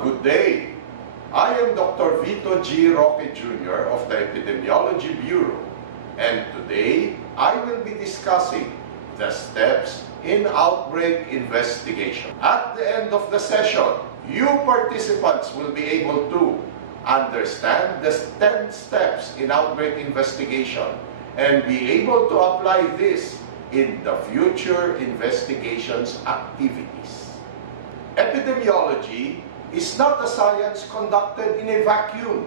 Good day. I am Dr. Vito G. Roque Jr. of the Epidemiology Bureau, and today I will be discussing the steps in outbreak investigation. At the end of the session, you participants will be able to understand the 10 steps in outbreak investigation and be able to apply this in the future investigations activities. Epidemiology is not a science conducted in a vacuum.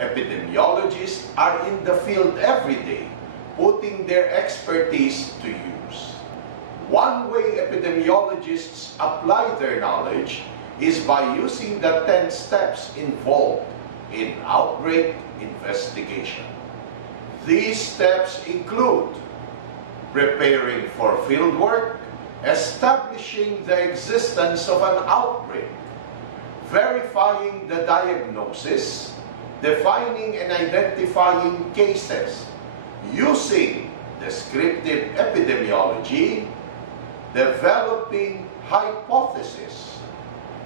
Epidemiologists are in the field every day, putting their expertise to use. One way epidemiologists apply their knowledge is by using the 10 steps involved in outbreak investigation. These steps include preparing for fieldwork, establishing the existence of an outbreak, verifying the diagnosis, defining and identifying cases, using descriptive epidemiology, developing hypotheses,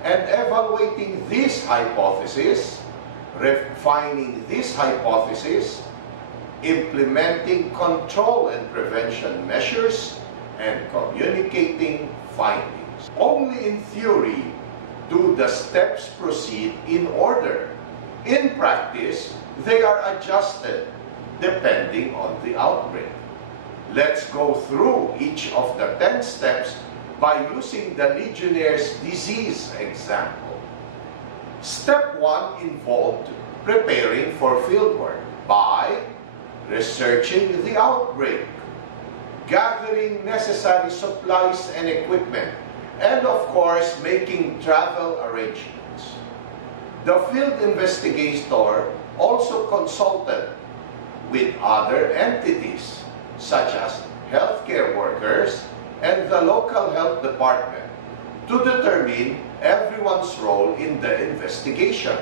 and evaluating this hypothesis, refining this hypothesis, implementing control and prevention measures, and communicating findings. Only in theory do the steps proceed in order. In practice, they are adjusted depending on the outbreak. Let's go through each of the 10 steps by using the Legionnaire's disease example. Step 1 involved preparing for fieldwork by researching the outbreak, gathering necessary supplies and equipment, and of course, making travel arrangements. The field investigator also consulted with other entities, such as healthcare workers and the local health department, to determine everyone's role in the investigation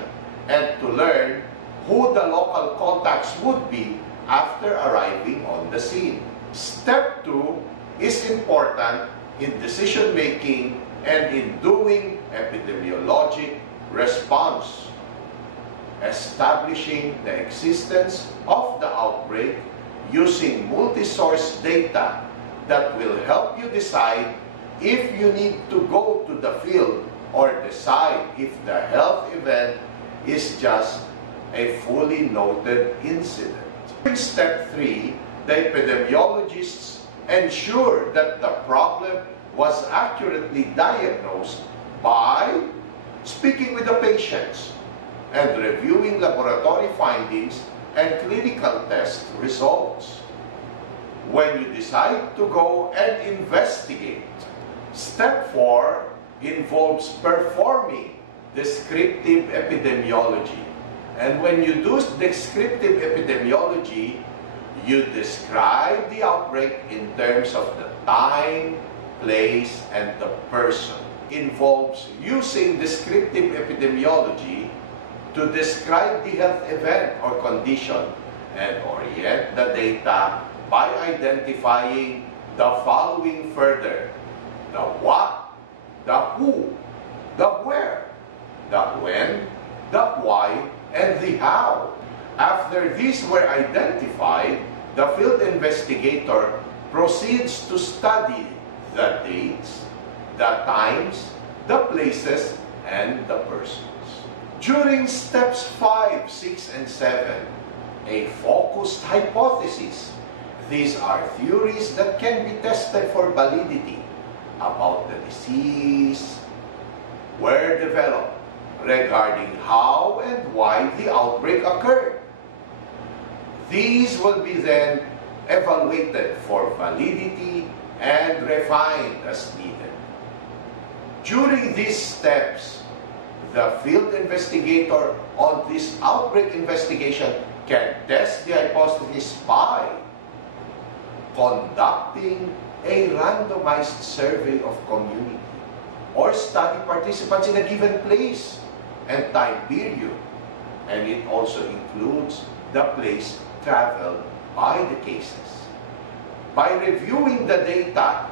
and to learn who the local contacts would be after arriving on the scene. Step 2 is important in decision-making and in doing epidemiologic response, establishing the existence of the outbreak using multi-source data that will help you decide if you need to go to the field or decide if the health event is just a fully noted incident. In step 3, the epidemiologists ensure that the problem was accurately diagnosed by speaking with the patients and reviewing laboratory findings and clinical test results. When you decide to go and investigate, step 4 involves performing descriptive epidemiology. And when you do descriptive epidemiology, you describe the outbreak in terms of the time, place, and the person. Involves using descriptive epidemiology to describe the health event or condition and orient the data by identifying the following further: the what, the who, the where, the when, the why, and the how. After these were identified, the field investigator proceeds to study the dates, the times, the places, and the persons. During steps 5, 6, and 7, a focused hypothesis. These are theories that can be tested for validity about the disease, were developed, regarding how and why the outbreak occurred. These will be then evaluated for validity and refined as needed. During these steps, the field investigator on this outbreak investigation can test the hypothesis by conducting a randomized survey of community or study participants in a given place and time period, and it also includes the place traveled by the cases. By reviewing the data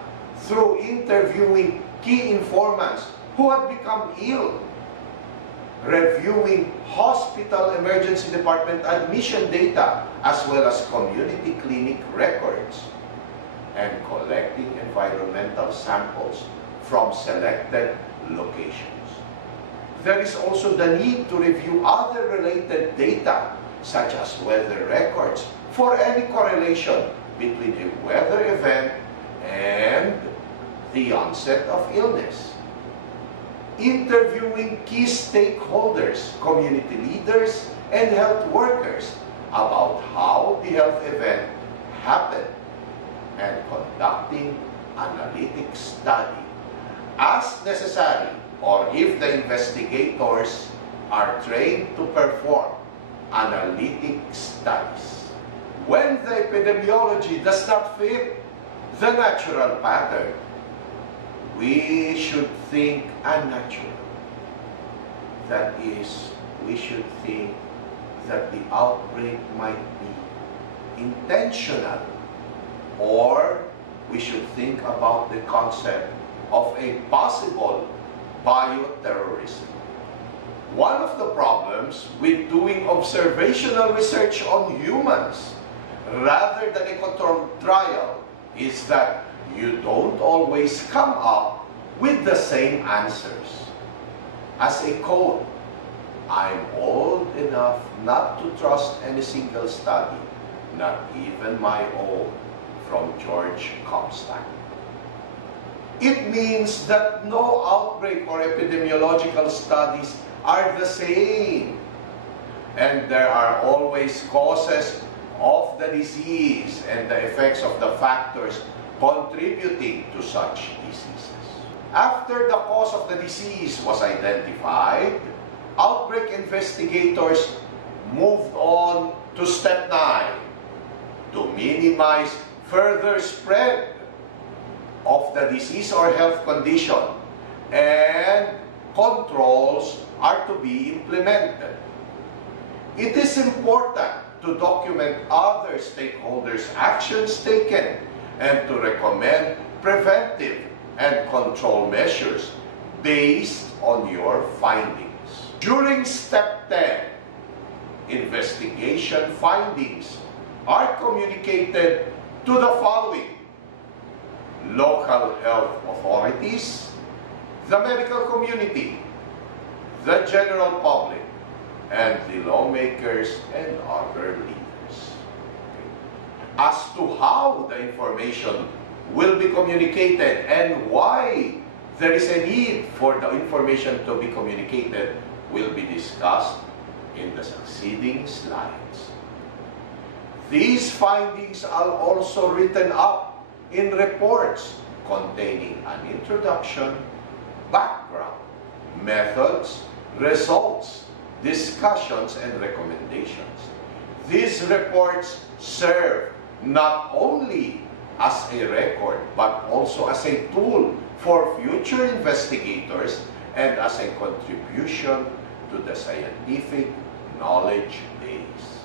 through interviewing key informants who had become ill reviewing hospital emergency department admission data as well as community clinic records, and collecting environmental samples from selected locations. There is also the need to review other related data, such as weather records, for any correlation between a weather event and the onset of illness. Interviewing key stakeholders, community leaders, and health workers about how the health event happened, and conducting analytic study as necessary, or if the investigators are trained to perform analytic studies. When the epidemiology does not fit the natural pattern, we should think unnatural. That is, we should think that the outbreak might be intentional, or we should think about the concept of a possible bioterrorism. One of the problems with doing observational research on humans rather than a controlled trial is that you don't always come up with the same answers. As a code, I'm old enough not to trust any single study, not even my own, from George Comstock. It means that no outbreak or epidemiological studies are the same, and there are always causes of the disease and the effects of the factors contributing to such diseases. After the cause of the disease was identified, outbreak investigators moved on to step 9 to minimize further spread of the disease or health condition, and controls are to be implemented. It is important to document other stakeholders' actions taken and to recommend preventive and control measures based on your findings. During step 10, investigation findings are communicated to the following: local health authorities, the medical community, the general public, and the lawmakers and other leaders. As to how the information will be communicated and why there is a need for the information to be communicated will be discussed in the succeeding slides. These findings are also written up in reports containing an introduction, background, methods, results, discussions, and recommendations. These reports serve not only as a record, but also as a tool for future investigators and as a contribution to the scientific knowledge base.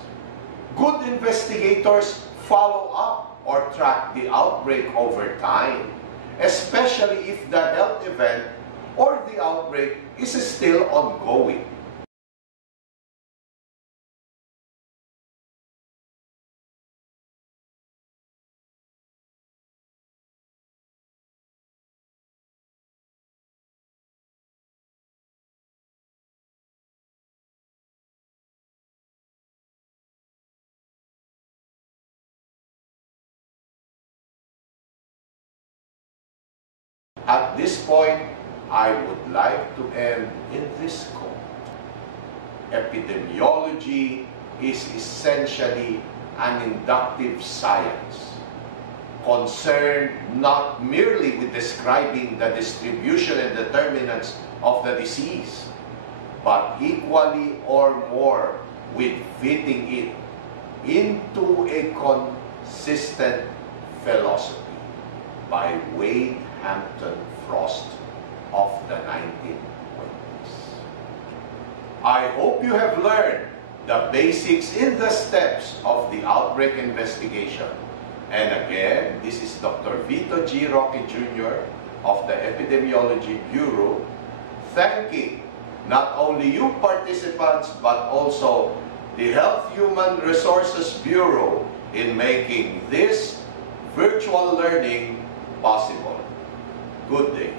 Good investigators follow up or track the outbreak over time, especially if the health event or the outbreak is still ongoing. At this point, I would like to end in this quote. Epidemiology is essentially an inductive science, concerned not merely with describing the distribution and determinants of the disease, but equally or more with fitting it into a consistent philosophy by Wade Hampton Frost of the 1920s. I hope you have learned the basics in the steps of the outbreak investigation. And again, this is Dr. Vito G. Roque Jr. of the Epidemiology Bureau, thanking not only you participants, but also the Health Human Resources Bureau in making this virtual learning possible. Good day.